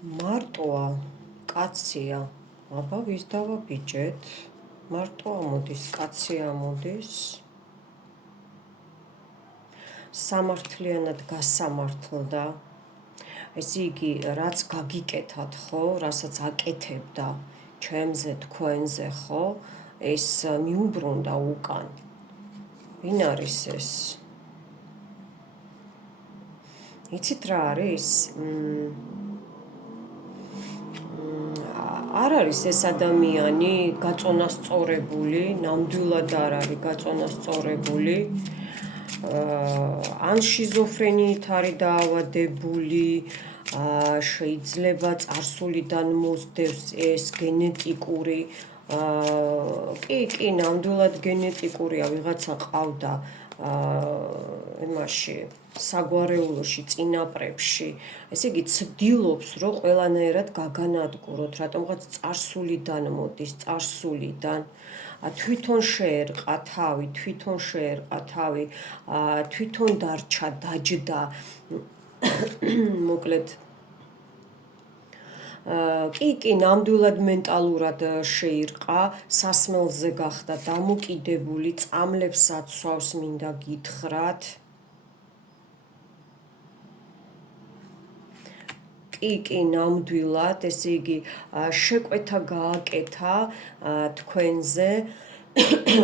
მარტოა, კაცია. აბა ვის დავაბიჯეთ? მარტოა მოდის, კაცია მოდის. სამართლიანად გასამართლდა. ესე იგი, რაც გაგიკეთათ, ხო, რასაც აკეთებდა ჩემზე, თქვენზე, ხო, ეს მიუბრუნდა უკან. ვინ არის ეს? იცით რა არის? არ არის ეს ადამიანი გაწონასწორებული, ნამდვილად არ არის გაწონასწორებული. ან შიზოფრენიით არის დაავადებული, შეიძლება წარსულიდან მოსდევს ეს გენეტიკური, კი, ნამდვილად გენეტიკურია, ვიღაცა ყავდა იმაში საგვარეულოში, წინაპრებში. ესე იგი, ცდილობს, რომ ყველანაირად გაგანადგუროთ, რატომღაც წარსულიდან მოდის, წარსულიდან. თვითონ შეერყა თავი, თვითონ დარჩა, დაჯდა. მოკლედ კი, ნამდვილად მენტალურად შეირყა, სასმელზე გახდა დამოკიდებული, წამლებს აცვავს, მინდა გითხრათ. კი, ნამდვილად, ესე იგი, შეკვეთა გააკეთა თქვენზე,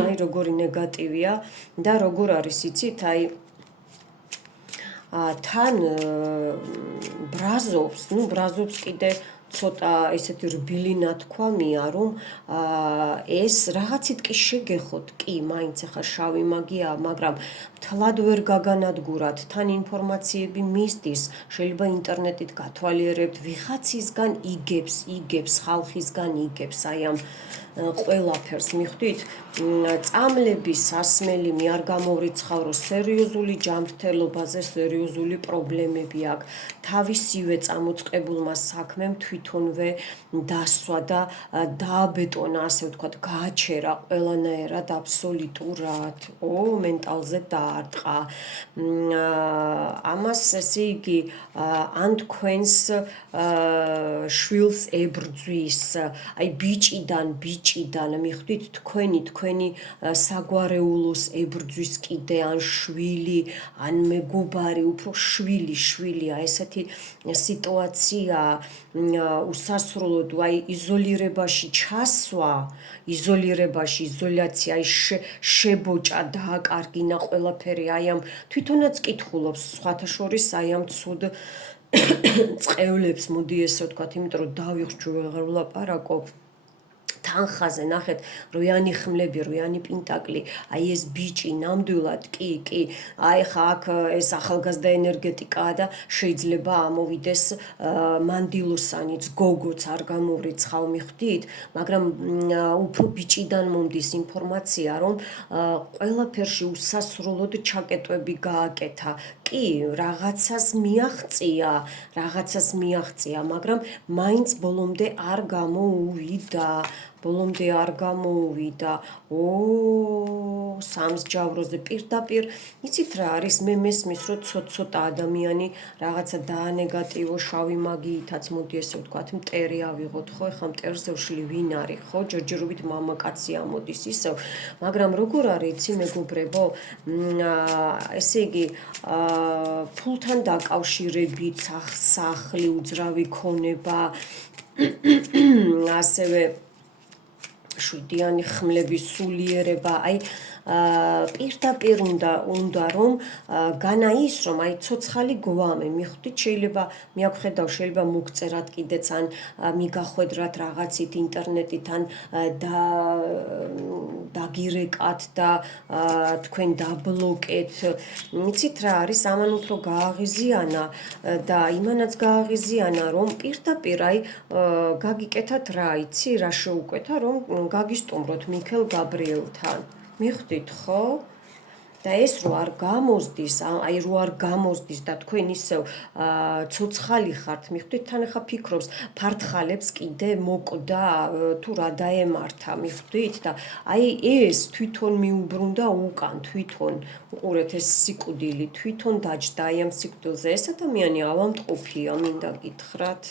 აი როგორი ნეგატივია და როგორ არის, იცით, აი თან ბრაზობს კიდე ცოტა ესეთი რბილი ნათქვამია, რომ ეს რაღაცით კი შეგეხოთ, კი, მაინც ახლა შავი მაგია, მაგრამ თლად ვერ გაგანადგურათ, თან ინფორმაციები მისდის, შეიძლება ინტერნეტით გათვალიერებთ, ვიღაცისგან იგებს, ხალხისგან იგებს, აი ამ ყველაფერს მიხვდით, წამლები, სასმელი მე არ გამოვრიცხავ, რომ სერიოზული ჯანმრთელობაზე სერიოზული პრობლემები აქვს. თავისივე წამოწყებულმა საქმემ თვითონვე დასვა და დააბეტონა, ასე ვთქვათ, გააჩერა ყველანაირად აბსოლუტურად, მენტალზე დაარტყა. ამას ესე იგი, ან თქვენს შვილს ებრძვის, აი ბიჭიდან, მიხვდით, თქვენი საგვარეულოს ებრძვის კიდე, ან შვილი, ან მეგობარი, უფრო შვილია, ესეთი სიტუაცია უსასრულოდ, აი იზოლირებაში ჩასვა, იზოლაცია, აი შებოჭა, დააკარგინა ყველაფერი, აი ამ თვითონაც კითხულობს, სხვათა შორის აი ამ ცუდ წყევლებს, მოდი ესე ვთქვათ, იმიტომ რომ დავიხრჩუ, ვეღარ ვლაპარაკობ. თანხაზე ნახეთ, როიანი ხმლები, როიანი პინტაკლი, აი ეს ბიჭი ნამდვილად, კი, აი ხა აქ ეს ახალგაზრდა ენერგეტიკაა და შეიძლება ამოვიდეს მანდილოსანიც, გოგოც არ გამოვრიცხავ, მიხვდით, მაგრამ უფრო ბიჭიდან მომდის ინფორმაცია, რომ ყველაფერში უსასრულოდ ჩაკეტვები გააკეთა. კი, რაღაცას მიაღწია, მაგრამ მაინც ბოლომდე არ გამოუვიდა. სამსჯავროზე პირდაპირ, იცით რა არის, მე მესმის, რომ ცოტა ადამიანი რაღაცა დაანეგატივო, შავი მაგიითაც, მოდი ესე ვთქვათ, მტერი ავიღოთ, ხო, ეხლა მტერზე ვშლი ვინ არის, ხო, ჯერჯერობით მამაკაცი ამოდის ისევ, მაგრამ როგორ არის, იცი მეგობრებო, ესე იგი, ფულთან დაკავშირებით, სახლი, უძრავი ქონება, ასევე შვიდიანი ხმლების სულიერება, აი პირდაპირ უნდა რომ განა ის, რომ აი ცოცხალი გვამე, მიხვდით, შეიძლება მიაგხედავ, შეიძლება მოგწერათ კიდეც, ან მიგახვედრათ რაღაცით ინტერნეტით, ან დაგირეკათ და თქვენ დაბლოკეთ. იცით რა არის, ამან უფრო გააღიზიანა და იმანაც გააღიზიანა, რომ პირდაპირ აი გაგიკეთათ რა, იცი, რა შეუკვეთა, რომ გაგისტუმროთ მიქელ გაბრიელთან. მიხვდით, ხო? და ეს რო არ გამოსდის, აი რო არ გამოსდის და თქვენ ისევ ცოცხალი ხართ, მიხვდით, თან ახლა ფიქრობს, ფართხალებს კიდე მოკვდა თუ რა დაემართა, მიხვდით და აი ეს თვითონ მიუბრუნდა უკან, თვითონ უყურეთ ეს სიკვდილი, თვითონ დაჯდა აი ამ სიკვდილზე. ეს ადამიანი ავადმყოფია, მინდა გითხრათ,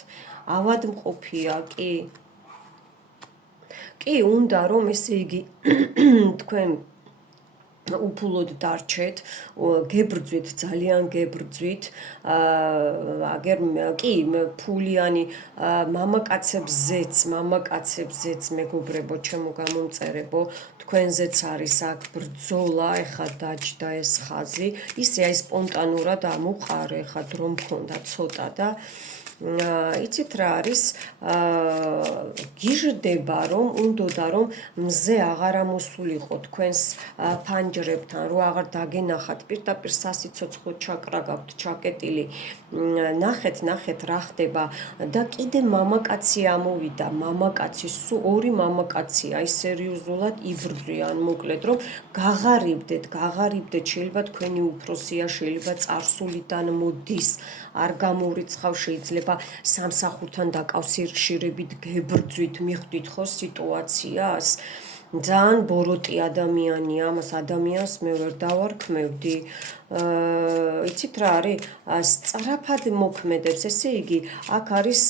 ავადმყოფია, კი. კი, უნდა რომ ესე იგი თქვენ უფულოდ დარჩეთ, გებრძვით, ძალიან გებრძვით, აგერ კი ფულიანი მამაკაცებზეც მეგობრებო, ჩემო გამომწერებო, თქვენზეც არის აქ ბრძოლა, ეხა დაჯდა ეს ხაზი, ისე აი სპონტანურად ამოყარე, ეხა დრო მქონდა ცოტა და იცით რა არის, გიჟდება რომ უნდოდა რომ მზე აღარ ამოსულიყო თქვენს ფანჯრებთან, რო აღარ დაგენახათ, პირდაპირ სასიცოცხლო ჩაკრა გაქვთ ჩაკეტილი, ნახეთ რა ხდება და კიდე მამაკაცი ამოვიდა, მამაკაცი, სულ ორი მამაკაცი, აი სერიოზულად იბრძვიან, მოკლედ რომ გაღარიბდეთ, შეიძლება თქვენი უფროსია, შეიძლება წარსულიდან მოდის, არ გამოურიცხავ, შეიძლება სამსახურთან დაკავშირებით გებრძვით, მიხვდით ხო სიტუაციას? ძალიან ბოროტი ადამიანია, ამას ადამიანს მე ვერ დავარქმევდი. იცით რა არის? სწრაფად მოქმედებს, ესე იგი, აქ არის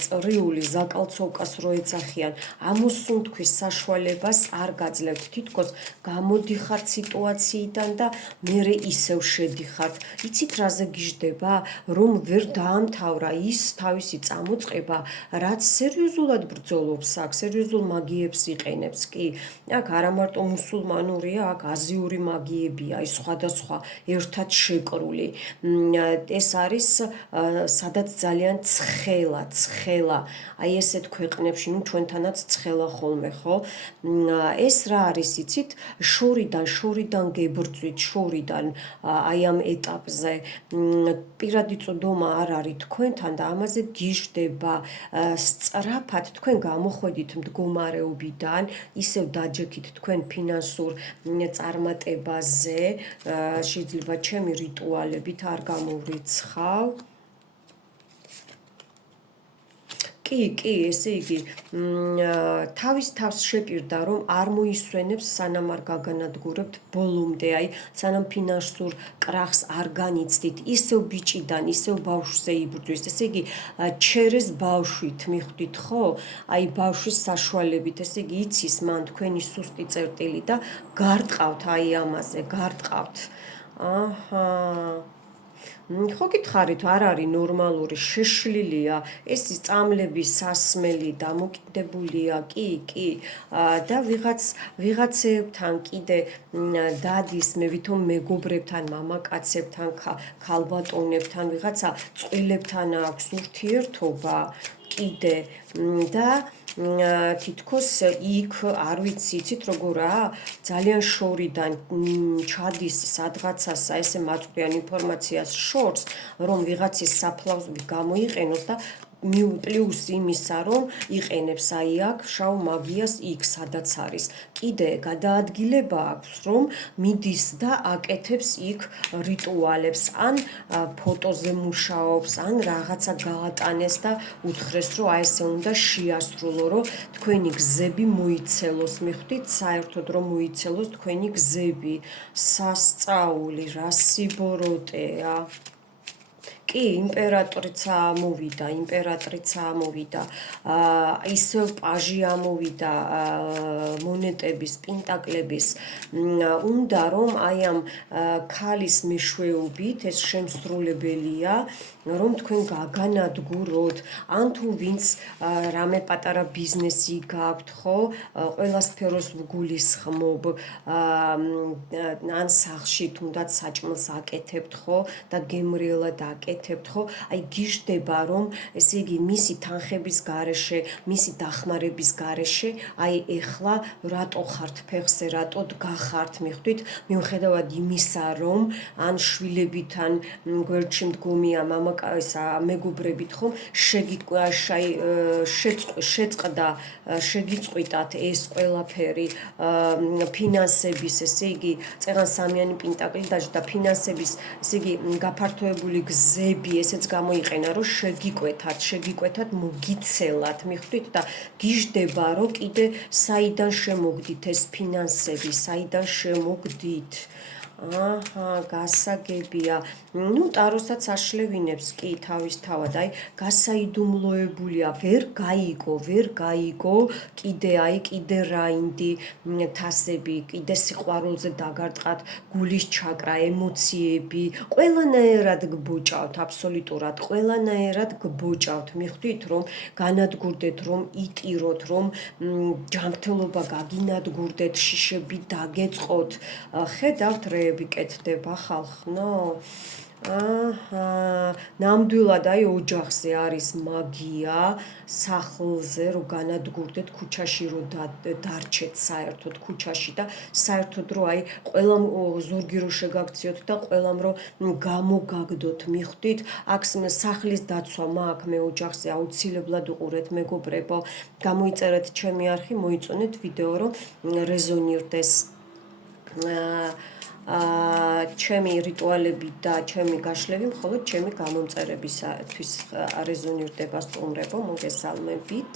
წრიული ზაკალცოვკას რო ეძახიან, ამოსუნთქვის საშუალებას არ გაძლევთ, თითქოს გამოდიხართ სიტუაციიდან და მერე ისევ შედიხართ. იცით რაზე გიждდება? რომ ვერ დაამთავრა ის თავისი წამოწყება, რაც სერიოზულად ბრძოლობს აქ, სერიოზულ მაგიებს იყენებს, კი. აქ არა მარტო მუსულმანურია, აქ აზიური მაგიებია, ის სხვადასხვა ერთად შეკრული. ეს არის სადაც ძალიან ცხელა. აი ესეთ ქვეყნებში, ნუ ჩვენთანაც ცხელა ხოლმე, ხო? ეს რა არის, იცით? შორიდან გებრძვით, შორიდან აი ამ ეტაპზე. პირადი წვდომა არ არის თქვენთან და ამაზე გიждდება. სწრაფად თქვენ გამოხვედით მდგომარეობიდან, ისევ დაჯექით თქვენ ფინანსურ წარმატებაზე, შეიძლება ჩემი რიტუალებით არ გამოვრიცხავ. კი, ესე იგი, თავის თავს შეპირდა, რომ არ მოისვენებს, სანამ არ გაგანადგურებთ ბოლომდე, აი, სანამ ფინანსურ კრახს არ განიცდით, ისევ ბიჭიდან, ისევ ბავშვზე იბრძვის, ესე იგი, ჩერეს ბავშვით, მიხვდით ხო? აი, ბავშვის საშუალებით, ესე იგი, იცის მან თქვენი სუსტი წერტილი და გარტყავთ აი ამაზე, გარტყავთ. აჰა. ხო გითხარით, არ არის ნორმალური, შეშლილია, ეს წამლების სასმელი დამოკიდებულია, კი, და ვიღაცებთან კიდე დადის, მე ვითომ მეგობრებთან, მამაკაცებთან, ქალბატონებთან, ვიღაცა წყვილებთან აქვს ურთიერთობა, კიდე და თითქოს იქ არ ვიცი, იცით როგორაა, ძალიან შორიდან ჩადის სადღაცასა, ესე მაწვდიან ინფორმაციას შორს, რომ ვიღაცის საფლავი გამოიყენოს და პლუს იმისა, რომ იყენებს აი აქ შავ მაგიას იქ, სადაც არის. კიდე გადაადგილება აქვს, რომ მიდის და აკეთებს იქ რიტუალებს, ან ფოტოზე მუშაობს, ან რაღაცა გაატანეს და უთხრეს, რომ აი ესე უნდა შეასრულო, რომ თქვენი გზები მოიცელოს, მიხვდით, საერთოდ რომ მოიცელოს თქვენი გზები. სასწაული, რა სიბოროტეა. კი, იმპერატრიცა ამოვიდა, ისევ პაჟი ამოვიდა, მონეტების, პინტაკლების, უნდა რომ აი ამ ქალის მეშვეობით, ეს შემსრულებელია, რომ თქვენ გაგანადგუროთ, ან თუ ვინც რამე პატარა ბიზნესი გაქვთ, ხო, ყველა სფეროს ვგულისხმობ, ან სახლში თუნდაც საჭმელს აკეთებთ, ხო, და გემრიელად აკეთებთ, აკეთებთ, ხო? აი გიждდება, რომ ესე იგი მისი თანხების გარეშე, მისი დახმარების გარეშე, აი ეხლა რატო ხართ ფეხზე, რატო დგახართ, მიხვდით? მიუხედავად იმისა, რომ ან შვილებით, ან გვერდში მდგომია მამაკაცისა, მეგობრებით, ხომ? შეწყდა, შეგიწყვიტათ ეს ყველაფერი ფინანსების, ესე იგი, წეღან სამიანი პენტაკლი დაჯდა ფინანსების, ესე იგი, გაფართოებული გზები ესეც გამოიყენა, რომ შეგიკვეთათ, მოგიცელათ, მიხვდით და გიждდება, რომ კიდე საიდან შემოგდით ეს ფინანსები, საიდან შემოგდით. აჰა, გასაგებია. ნუ ტაროსაც აშლევინებს კი თავისთავად, აი გასაიდუმლოებულია, ვერ გაიგო, კიდე რაინდი თასები, კიდე სიყვარულზე დაგარტყათ, გულის ჩაკრა, ემოციები, ყველანაირად გბოჭავთ, აბსოლუტურად ყველანაირად გბოჭავთ, მიხვდით, რომ განადგურდეთ, რომ იტიროთ, რომ ჯანმრთელობა გაგინადგურდეთ, შიშები დაგეწყოთ. ხედავთ რეები კეთდება ხალხნო? აჰა, ნამდვილად აი ოჯახზე არის მაგია, სახლზე რომ განადგურდეთ, ქუჩაში რომ დარჩეთ საერთოდ ქუჩაში და საერთოდ რომ აი ყველამ ზურგი რომ შეგაქციოთ და ყველამ რომ გამოგაგდოთ, მიხვდით? აქ სახლის დაცვა მაქვს მე ოჯახზე, აუცილებლად უყურეთ მეგობრებო, გამოიწერეთ ჩემი არხი, მოიწონეთ ვიდეო, რომ რეზონირდეს ჩემი რიტუალები და ჩემი გაშლები მხოლოდ ჩემი გამომწერებისათვის რეზონირდება, სტუმრებო, მოგესალმებით.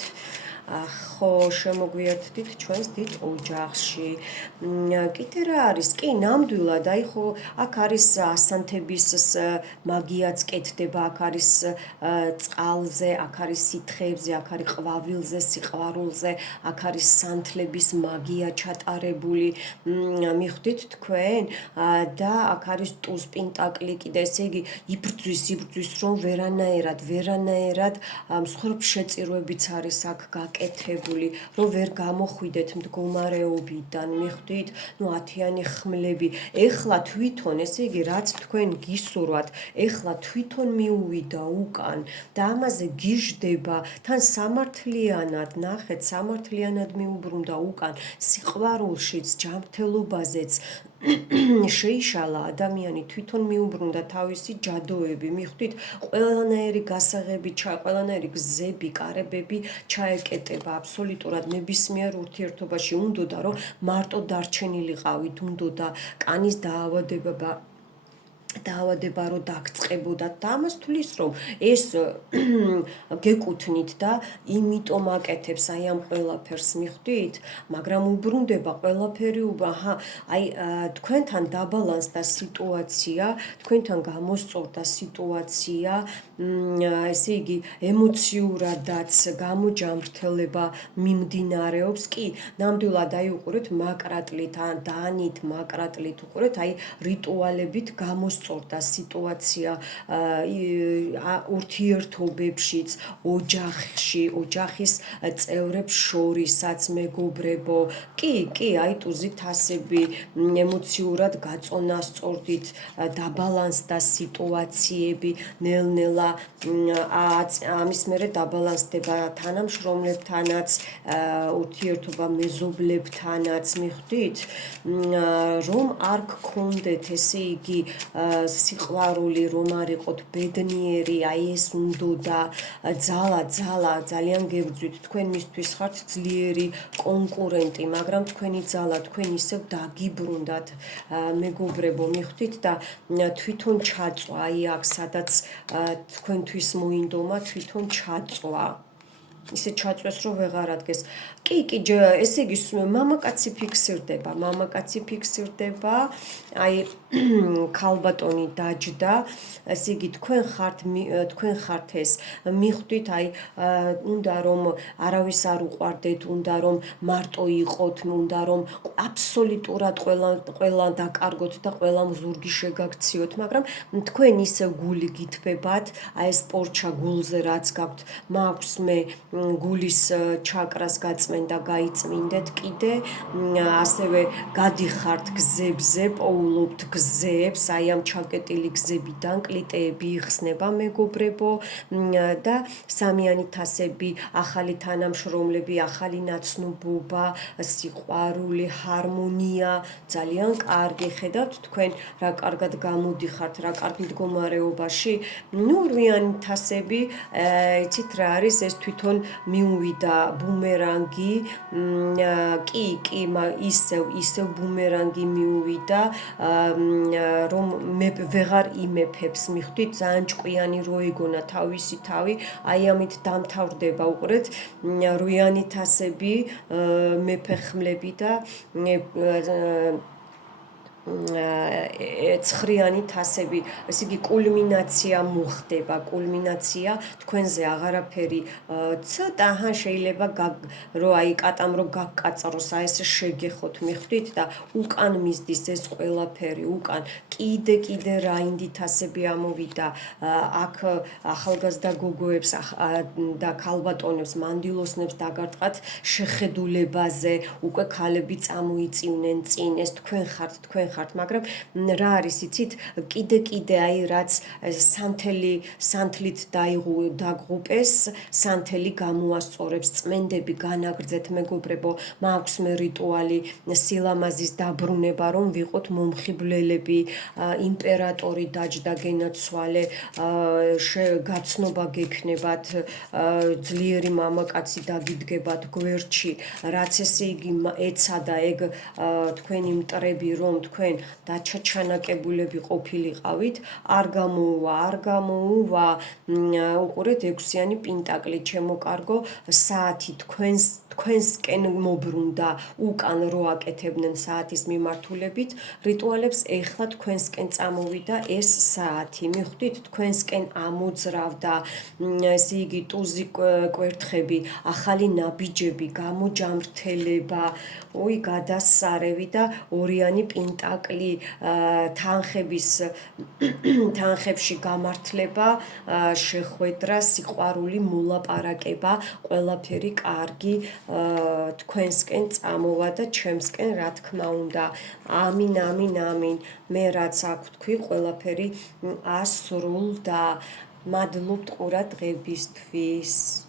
ხო, შემოგვიერთდით ჩვენს დიდ ოჯახში. კიდე რა არის? კი, ნამდვილად, აი ხო, აქ არის ასანთების მაგიაც კეთდება, აქ არის წყალზე, აქ არის სითხეებზე, აქ არის ყვავილზე, სიყვარულზე, აქ არის სანთლების მაგია ჩატარებული, მიხვდით თქვენ? და აქ არის ტუზ პენტაკლი, კიდე ესე იგი იბრძვის, რომ ვერანაირად მსხვერპლ შეწირვებიც არის აქ გაკეთებული, რომ ვერ გამოხვიდეთ მდგომარეობიდან, მიხვდით? ნუ 10-იანი ხმლები. ეხლა თვითონ, ესე იგი, რაც თქვენ გისურვათ, ეხლა თვითონ მიუვიდა უკან და ამაზე გიждდება, თან სამართლიანად, ნახეთ, სამართლიანად მიუბრუნდა უკან, სიყვარულშიც, ჯანმრთელობაზეც შეიშალა ადამიანი, თვითონ მიუბრუნდა თავისი ჯადოები, მიხვდით? ყველანაირი გასაღები, ყველანაირი გზები, კარებები ჩაეკეტება აბსოლუტურად ნებისმიერ ურთიერთობაში. უნდოდა რომ მარტო დარჩენილიყავით, უნდოდა კანის დაავადება რომ დაგწყებოდათ და ამას თulis რომ ეს გეკუთვნით და იმიტომ აკეთებს აი ამ ყველაფერს, მიხვდით? მაგრამ უბრუნდება ყველაფერი, აი თქვენთან დაბალანსდა სიტუაცია, თქვენთან გამოსწორდა სიტუაცია, ესე იგი ემოციურადაც გამოჯამრთელება მიმდინარეობს. კი, ნამდვილად აი უყურეთ მაკრატლით, დანით მაკრატლით უყურეთ, აი რიტუალებით გამოსწორდა სიტუაცია ურთიერთობებშიც, ოჯახში, ოჯახის წევრებს შორისაც, მეგობრებო. კი, აი ტუზი თასები, ემოციურად გაწონასწორდით, დაბალანსდა სიტუაციები, ნელ-ნელა ამის მერე დაბალანსდება თანამშრომლებთანაც, ურთიერთობა მეზობლებთანაც, მიხვდით? რომ არ გქონდეთ, ესე იგი, სიყვარული, რომ არ იყოთ ბედნიერი, აი ეს უნდოდა ძალა, ძალიან გებრძვით, თქვენ მისთვის ხართ ძლიერი კონკურენტი, მაგრამ თქვენი ძალა, თქვენ ისევ დაგიბრუნდათ, მეგობრებო, მიხვდით? და თვითონ ჩაწვა, აი აქ სადაც თქვენთვის მოინდომა, თვითონ ჩაწვა. ისე ჩაწვეს, რომ ვეღარ ადგეს. კი, ესე იგი, მამაკაცი ფიქსირდება, აი ქალბატონი დაჯდა, ესე იგი, თქვენ ხართ ეს, მიხვდით, აი უნდა რომ არავის არ უყვარდეთ, უნდა რომ მარტო იყოთ, უნდა რომ აბსოლუტურად ყველა დაკარგოთ და ყველამ ზურგი შეგაქციოთ, მაგრამ თქვენ ისევ გული გითბებათ, აი ეს პორჩა გულზე რაც გაქვთ, მაქვს მე გულის ჩაკრას გაწმენდა გაიწმინდეთ კიდე, ასევე გადიხართ გზებზე, პოულობთ გზებს, აი ამ ჩაკეტილი გზებიდან კლიტეები იხსნება მეგობრებო და სამიანი თასები, ახალი თანამშრომლები, ახალი ნაცნობობა, სიყვარული, ჰარმონია, ძალიან კარგი. ხედავთ თქვენ რა კარგად გამოდიხართ, რა კარგ მდგომარეობაში. რვიანი თასები, იცით რა არის, ეს თვითონ მიუვიდა ბუმერანგი, კი, ისევ ბუმერანგი მიუვიდა, რომ მე ვეღარ იმეფებს, მიხვდით, ძალიან ჭკვიანი რო ეგონა თავისი თავი, აი ამით დამთავრდება, უყურეთ, რვიანი თასები, მეფე ხმლები და ცხრიანი თასები, ესე იგი კულმინაცია მოხდება, კულმინაცია, თქვენზე აღარაფერი ცოტა შეიძლება რომ აი კატამ რო გაგკაწროს, აი ესე შეგეხოთ, მიხვდით და უკან მისდის ეს ყველაფერი, უკან კიდე რაინდი თასები ამოვიდა, აქ ახალგაზრდა გოგოებს და ქალბატონებს, მანდილოსნებს დაგარტყათ შეხედულებაზე, უკვე ქალები წამოიწივნენ წინ, ეს თქვენ ხართ, მაგრამ რა არის, იცით, კიდე აი რაც სანთლით დაგღუპეს, სანთელი გამოასწორებს, წმენდები განაგრძეთ მეგობრებო, მაქვს მე რიტუალი სილამაზის დაბრუნება, რომ ვიყოთ მომხიბვლელები, იმპერატორი დაჯდა გენაცვალე, გაცნობა გექნებათ, ძლიერი მამაკაცი დაგიდგებათ გვერდში, რაც ესე იგი ეცადა ეგ თქვენი მტრები, რომ თქვენ დაჩაჩანაკებულები ყოფილიყავით, არ გამოუვა, უყურეთ, 6-იანი პენტაკლი, ჩემო კარგო, საათი თქვენსკენ მობრუნდა, უკან რო აკეთებდნენ საათის მიმართულებით რიტუალებს, ეხლა თქვენსკენ წამოვიდა ეს საათი, მიხვდით, თქვენსკენ ამოძრავდა, ესე იგი ტუზი კვერთხები, ახალი ნაბიჯები, გამოჯამრთელება, გადასარევი და ორიანი პენტაკლი, თანხებში გამართლება, შეხვედრა, სიყვარული, მოლაპარაკება, ყველაფერი კარგი თქვენსკენ წამოვა და ჩემსკენ, რა თქმა უნდა. ამინ. მე რაც აქ ვთქვი, ყველაფერი ასრულდა. მადლობთ ყურადღებისთვის.